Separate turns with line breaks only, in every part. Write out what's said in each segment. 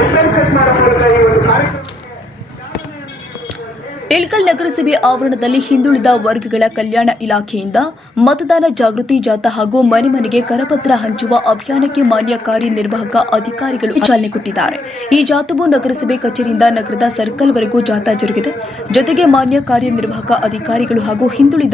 Return cut ಮಾಡೋ
ಇಳಕಲ್ ನಗರಸಭೆ ಆವರಣದಲ್ಲಿ ಹಿಂದುಳಿದ ವರ್ಗಗಳ ಕಲ್ಯಾಣ ಇಲಾಖೆಯಿಂದ ಮತದಾನ ಜಾಗೃತಿ ಜಾಥಾ ಹಾಗೂ ಮನೆ ಮನೆಗೆ ಕರಪತ್ರ ಹಂಚುವ ಅಭಿಯಾನಕ್ಕೆ ಮಾನ್ಯ ಕಾರ್ಯನಿರ್ವಾಹಕ ಅಧಿಕಾರಿಗಳು ಚಾಲನೆ ಕೊಟ್ಟಿದ್ದಾರೆ. ಈ ಜಾಥಾವು ನಗರಸಭೆ ಕಚೇರಿಯಿಂದ ನಗರದ ಸರ್ಕಲ್ವರೆಗೂ ಜಾಥಾ ಜರುಗಿದೆ. ಜೊತೆಗೆ ಮಾನ್ಯ ಕಾರ್ಯನಿರ್ವಾಹಕ ಅಧಿಕಾರಿಗಳು ಹಾಗೂ ಹಿಂದುಳಿದ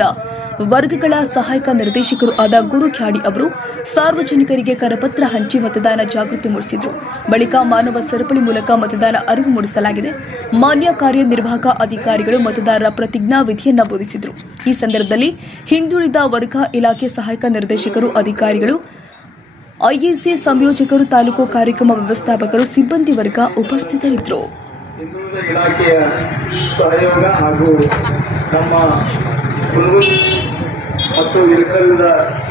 ವರ್ಗಗಳ ಸಹಾಯಕ ನಿರ್ದೇಶಕರು ಆದ ಗುರು ಖ್ಯಾಡಿ ಅವರು ಸಾರ್ವಜನಿಕರಿಗೆ ಕರಪತ್ರ ಹಂಚಿ ಮತದಾನ ಜಾಗೃತಿ ಮೂಡಿಸಿದರು. ಬಳಿಕ ಮಾನವ ಸರಪಳಿ ಮೂಲಕ ಮತದಾನ ಅರಿವು ಮೂಡಿಸಲಾಗಿದೆ. ಮಾನ್ಯ ಕಾರ್ಯನಿರ್ವಾಹಕ ಅಧಿಕಾರಿಗಳು ಮತದಾರರ ಪ್ರತಿಜ್ಞಾ ವಿಧಿಯನ್ನು ಬೋಧಿಸಿದರು. ಈ ಸಂದರ್ಭದಲ್ಲಿ ಹಿಂದುಳಿದ ವರ್ಗ ಇಲಾಖೆ ಸಹಾಯಕ ನಿರ್ದೇಶಕರು, ಅಧಿಕಾರಿಗಳು, ಐಎಸ್ಎ ಸಂಯೋಜಕರು, ತಾಲೂಕು ಕಾರ್ಯಕ್ರಮ ವ್ಯವಸ್ಥಾಪಕರು, ಸಿಬ್ಬಂದಿ ವರ್ಗ ಉಪಸ್ಥಿತರಿದ್ದರು.
ಮತ್ತು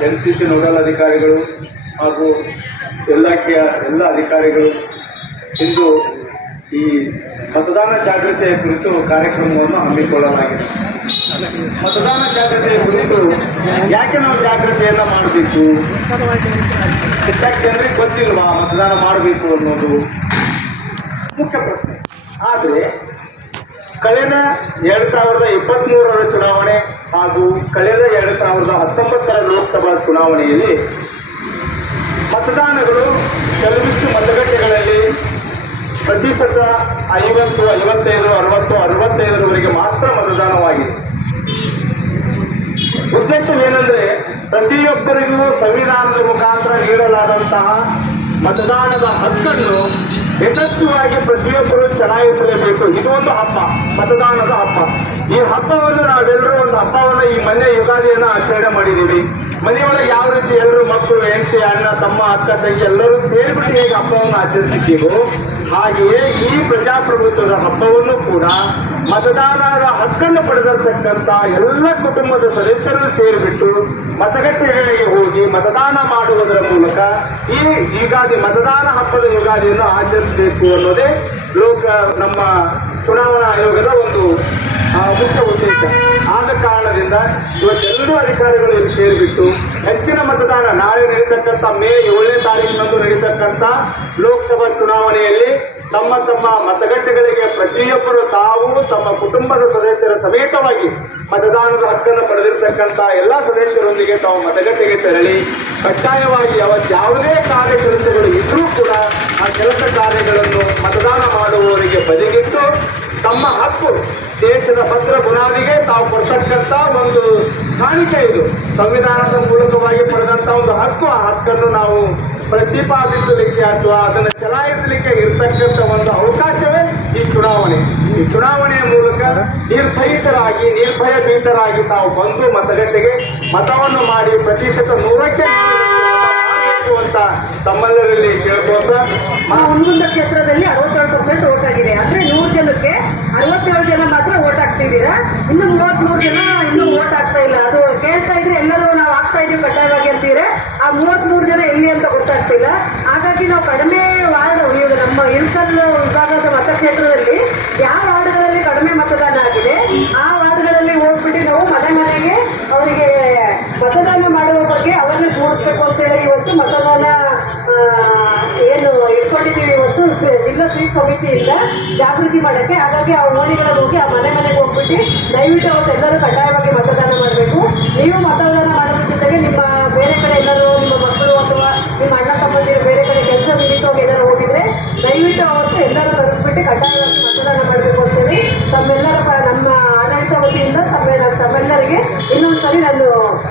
ಎನ್ ಸಿ ಸಿ ನೋಡಲ್ ಅಧಿಕಾರಿಗಳು ಹಾಗೂ ಇಲಾಖೆಯ ಎಲ್ಲ ಅಧಿಕಾರಿಗಳು ಇಂದು ಈ ಮತದಾನ ಜಾಗೃತಿಯ ಕುರಿತು ಕಾರ್ಯಕ್ರಮವನ್ನು ಹಮ್ಮಿಕೊಳ್ಳಲಾಗಿದೆ. ಮತದಾನ ಜಾಗೃತಿಯ ಕುರಿತು ಯಾಕೆ ನಾವು ಜಾಗೃತಿಯನ್ನು ಮಾಡಬೇಕು? ಹೆಚ್ಚಾಗಿ ಜನರಿಗೆ ಗೊತ್ತಿಲ್ವಾ ಮತದಾನ ಮಾಡಬೇಕು ಅನ್ನೋದು? ಮುಖ್ಯ ಪ್ರಶ್ನೆ. ಆದರೆ ಕಳೆದ ಎರಡು ಸಾವಿರದ ಇಪ್ಪತ್ತ್ಮೂರರ ಚುನಾವಣೆ ಹಾಗೂ ಕಳೆದ ಎರಡು ಸಾವಿರದ ಹತ್ತೊಂಬತ್ತರ ಲೋಕಸಭಾ ಚುನಾವಣೆಯಲ್ಲಿ ಮತದಾನಗಳು ಕೆಲವಿಷ್ಟು ಮತಗಟ್ಟೆಗಳಲ್ಲಿ ಪ್ರತಿಶತ ಐವತ್ತು, ಐವತ್ತೈದು, ಅರವತ್ತು, ಅರವತ್ತೈದರವರೆಗೆ ಮಾತ್ರ ಮತದಾನವಾಗಿದೆ. ಉದ್ದೇಶವೇನೆಂದರೆ ಪ್ರತಿಯೊಬ್ಬರಿಗೂ ಸಂವಿಧಾನದ ಮುಖಾಂತರ ನೀಡಲಾದಂತಹ ಮತದಾನದ ಹಕ್ಕನ್ನು ಯಶಸ್ವಿಯಾಗಿ ಪ್ರತಿಯೊಬ್ಬರು ಚಲಾಯಿಸಲೇಬೇಕು. ಇದು ಒಂದು ಹಬ್ಬ, ಮತದಾನದ ಹಬ್ಬ. ಈ ಹಬ್ಬವನ್ನು ನಾವೆಲ್ಲರೂ ಒಂದು ಹಬ್ಬವನ್ನು ಈ ಮೊನ್ನೆ ಯುಗಾದಿಯನ್ನು ಆಚರಣೆ ಮಾಡಿದ್ದೀವಿ. ಮನೆಯೊಳಗೆ ಯಾವ ರೀತಿ ಎಲ್ಲರೂ ಮಕ್ಕಳು, ಹೆಂಡತಿ, ಅಣ್ಣ, ತಮ್ಮ, ಅಕ್ಕ, ತಂಗಿ ಎಲ್ಲರೂ ಸೇರಿಬಿಟ್ಟು ಹೇಗೆ ಹಬ್ಬವನ್ನು ಆಚರಿಸಿದ್ದೀವೋ ಹಾಗೆಯೇ ಈ ಪ್ರಜಾಪ್ರಭುತ್ವದ ಹಬ್ಬವನ್ನು ಕೂಡ ಮತದಾನದ ಹಕ್ಕನ್ನು ಪಡೆದಿರ್ತಕ್ಕಂಥ ಎಲ್ಲ ಕುಟುಂಬದ ಸದಸ್ಯರು ಸೇರಿಬಿಟ್ಟು ಮತಗಟ್ಟೆಗಳಿಗೆ ಹೋಗಿ ಮತದಾನ ಮಾಡುವುದರ ಮೂಲಕ ಈ ಯುಗಾದಿ ಮತದಾನ ಹಬ್ಬದ ಯುಗಾದಿಯನ್ನು ಆಚರಿಸಬೇಕು ಅನ್ನೋದೇ ಲೋಕ ನಮ್ಮ ಚುನಾವಣಾ ಆಯೋಗದ ಒಂದು ಮುಖ್ಯ ಉದ್ದೇಶ. ಆದ ಕಾರಣದಿಂದ ಇವತ್ತೆಲ್ಲರೂ ಅಧಿಕಾರಿಗಳು ಇಲ್ಲಿ ಸೇರಿಬಿಟ್ಟು ಹೆಚ್ಚಿನ ಮತದಾನ, ನಾಳೆ ನಡೀತಕ್ಕಂಥ ಮೇ ಏಳನೇ ತಾರೀಕಿನಂದು ನಡೀತಕ್ಕಂಥ ಲೋಕಸಭಾ ಚುನಾವಣೆಯಲ್ಲಿ ತಮ್ಮ ತಮ್ಮ ಮತಗಟ್ಟೆಗಳಿಗೆ ಪ್ರತಿಯೊಬ್ಬರು ತಾವು ತಮ್ಮ ಕುಟುಂಬದ ಸದಸ್ಯರ ಸಮೇತವಾಗಿ ಮತದಾನದ ಹಕ್ಕನ್ನು ಪಡೆದಿರತಕ್ಕಂಥ ಎಲ್ಲ ಸದಸ್ಯರೊಂದಿಗೆ ತಾವು ಮತಗಟ್ಟೆಗೆ ತೆರಳಿ, ಕಡ್ಡಾಯವಾಗಿ ಅವತ್ತು ಯಾವುದೇ ಕಾರ್ಯ ಕೆಲಸಗಳು ಇದ್ರೂ ಕೂಡ ಆ ಕೆಲಸ ಕಾರ್ಯಗಳನ್ನು ಮತದಾನ ಮಾಡುವವರಿಗೆ ಬದಿಗಿಟ್ಟು ತಮ್ಮ ಹಕ್ಕು ದೇಶದ ಭದ್ರ ಬುನಾದಿಗೆ ತಾವು ಕೊಡ್ತಕ್ಕಂಥ ಒಂದು ಕಾಣಿಕೆ ಇದು. ಸಂವಿಧಾನದ ಮೂಲಕವಾಗಿ ಪಡೆದಂಥ ಒಂದು ಹಕ್ಕು. ಆ ಹಕ್ಕನ್ನು ನಾವು ಪ್ರತಿಪಾದಿಸಲಿಕ್ಕೆ ಅಥವಾ ಅದನ್ನು ಚಲಾಯಿಸಲಿಕ್ಕೆ ಇರ್ತಕ್ಕಂಥ ಒಂದು ಅವಕಾಶವೇ ಈ ಚುನಾವಣೆ. ಈ ಚುನಾವಣೆಯ ಮೂಲಕ ನಿರ್ಭಯಿತರಾಗಿ, ನಿರ್ಭಯಭೀತರಾಗಿ ತಾವು ಬಂದು ಮತಗಟ್ಟೆಗೆ ಮತವನ್ನು ಮಾಡಿ ಪ್ರತಿಶತ ನೂರಕ್ಕೆ ಅಂತ ತಮ್ಮೆಲ್ಲರಲ್ಲಿ ಕೇಳ್ಕೊಂತ
ಒಂದೊಂದು ಕ್ಷೇತ್ರದಲ್ಲಿ ಅರವತ್ತೇಳು ಪರ್ಸೆಂಟ್ ಓಟ್ ಆಗಿದೆ. ಅಂದ್ರೆ ನೂರು ಜನಕ್ಕೆ ಅರವತ್ತೇಳು ಜನ ಮಾತ್ರ ಓಟ್ ಹಾಕ್ತಿದ್ದೀರಾ? ಇನ್ನು ಮೂವತ್ಮೂರು ಜನ ಇನ್ನೂ ಓಟ್ ಆಗ್ತಾ ಇಲ್ಲ. ಅದು ಕೇಳ್ತಾ ಇದ್ರೆ ಎಲ್ಲರೂ ನಾವು ಆಗ್ತಾ ಇದೀವಿ ಕಡ್ಡಾಯವಾಗಿ ಅಂತೀರಾ? ಆ ಮೂವತ್ಮೂರು ಜನ ಎಲ್ಲಿ ಅಂತ ಗೊತ್ತಾಗ್ತಿಲ್ಲ. ಹಾಗಾಗಿ ನಾವು ಕಡಿಮೆ ವಾರ್ಡ್ ನಮ್ಮ ಇಳ್ಕಲ್ ವಿಭಾಗದ ಮತಕ್ಷೇತ್ರದಲ್ಲಿ ಯಾವ ವಾರ್ಡ್ಗಳಲ್ಲಿ ಕಡಿಮೆ ಮತದಾನ ಆಗಿದೆ ಆ ವಾರ್ಡ್ಗಳಲ್ಲಿ ಹೋಗ್ಬಿಟ್ಟು ನಾವು ಮನೆ ಮನೆಗೆ ಅವರಿಗೆ ಮತದಾನ ಮಾಡುವ ಬಗ್ಗೆ ಮೂಡಿಸ್ಬೇಕು ಅಂತೇಳಿ ಇವತ್ತು ಮತದಾನ ಏನು ಇಟ್ಕೊಂಡಿದ್ದೀವಿ ಇವತ್ತು. ಜಿಲ್ಲಾ ಸ್ವೀಪ್ ಸಮಿತಿಯಿಂದ ಜಾಗೃತಿ ಮಾಡೋಕ್ಕೆ. ಹಾಗಾಗಿ ಆ ಓಣಿಗಳಲ್ಲಿ ಹೋಗಿ ಆ ಮನೆ ನಿಮಗೆ ಇನ್ನೊಂದು ಸಲ ನಾನು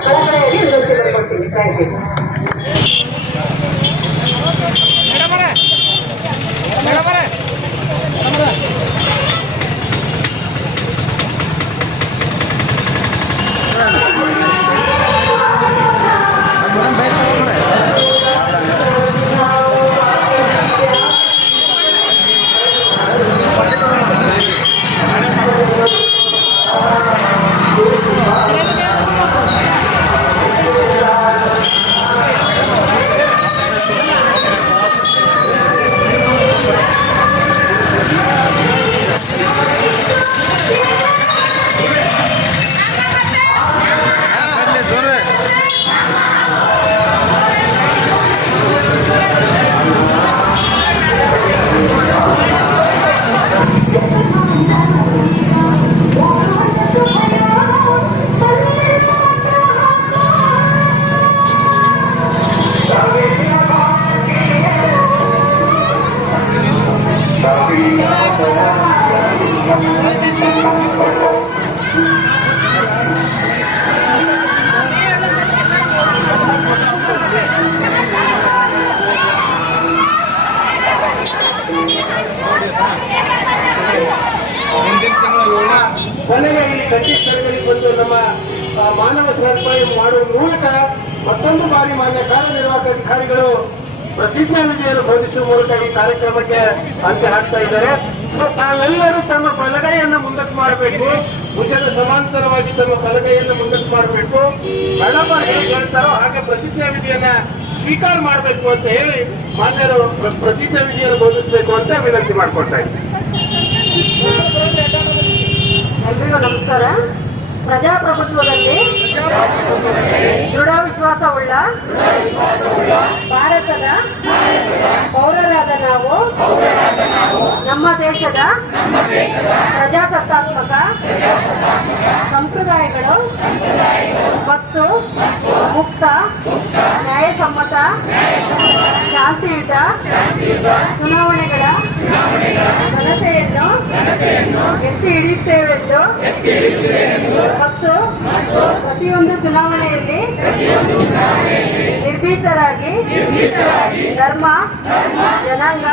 ಕಳಕಳೆಯಾಗಿ ವಿನಂತಿ ಮಾಡ್ಕೊಡ್ತೀನಿ ಥ್ಯಾಂಕ್ ಯು
ಮೇಡಮ್ ಅವರೇ. ಮೇಡಮ್ ಅವರೇ. ಸ್ಥಳಗಳಿಗೆ ಬಂದು ನಮ್ಮ ಮಾನವ ಸಮರ್ಪಣೆ ಮಾಡುವ ಮೂಲಕ ಮತ್ತೊಂದು ಬಾರಿ ಮಾನ್ಯ ಕಾರ್ಯನಿರ್ವಾಹಕ ಅಧಿಕಾರಿಗಳು ಪ್ರತಿಜ್ಞಾ ವಿಧಿಯನ್ನು ಬೋಧಿಸುವ ಮೂಲಕ ಈ ಕಾರ್ಯಕ್ರಮಕ್ಕೆ ಅಂತ್ಯ ಹಾಕ್ತಾ ಇದ್ದಾರೆ. ಸೊ ತಾವೆಲ್ಲರೂ ತಮ್ಮ ಬಲಗೈಯನ್ನು ಮುಂದಕ್ಕೆ ಮಾಡಬೇಕು ಭುಜದ ಸಮಾಂತರವಾಗಿ ತಮ್ಮ ಬಲಗೈಯನ್ನು ಮುಂದಕ್ಕೆ ಮಾಡಬೇಕು ಕಳಪ ಹೇಗೆ ಹೇಳ್ತಾರೋ ಹಾಗೆ ಪ್ರತಿಜ್ಞಾ ವಿಧಿಯನ್ನ ಸ್ವೀಕಾರ ಮಾಡಬೇಕು ಅಂತ ಹೇಳಿ ಮಾನ್ಯರು ಪ್ರ- ಪ್ರತಿಜ್ಞಾ ವಿಧಿಯನ್ನು ಬೋಧಿಸಬೇಕು ಅಂತ ವಿನಂತಿ ಮಾಡ್ಕೊಳ್ತಾ ಇದ್ದೀನಿ.
ನಮಸ್ಕಾರ ಪ್ರಜಾಪ್ರಭುತ್ವದಲ್ಲಿ ದೃಢ ವಿಶ್ವಾಸವುಳ್ಳ ಭಾರತದ ಪೌರರಾದ ನಾವು, ನಮ್ಮ ದೇಶದ ಪ್ರಜಾಸತ್ತಾತ್ಮಕ ಸಂಪ್ರದಾಯಗಳು ಮತ್ತು ಮುಕ್ತ, ನ್ಯಾಯಸಮ್ಮತ, ಶಾಂತಿಯುತ ಚುನಾವಣೆಗಳ ಧರ್ಮ ಜನಾಂಗ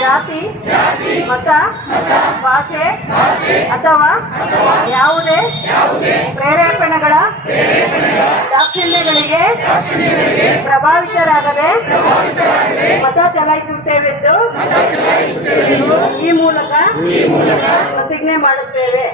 ಜಾತಿ ಮತ ಭಾಷೆ ಅಥವಾ ಯಾವುದೇ ಪ್ರೇರೇಪಣೆಗಳ ದಾಕ್ಷಿಣ್ಯಗಳಿಗೆ ಪ್ರಭಾವಿತರಾಗದೆ ಮತ ಚಲಾಯಿಸುತ್ತೇವೆಂದು ಈ ಮೂಲಕ ಪ್ರತಿಜ್ಞೆ ಮಾಡುತ್ತೇವೆ.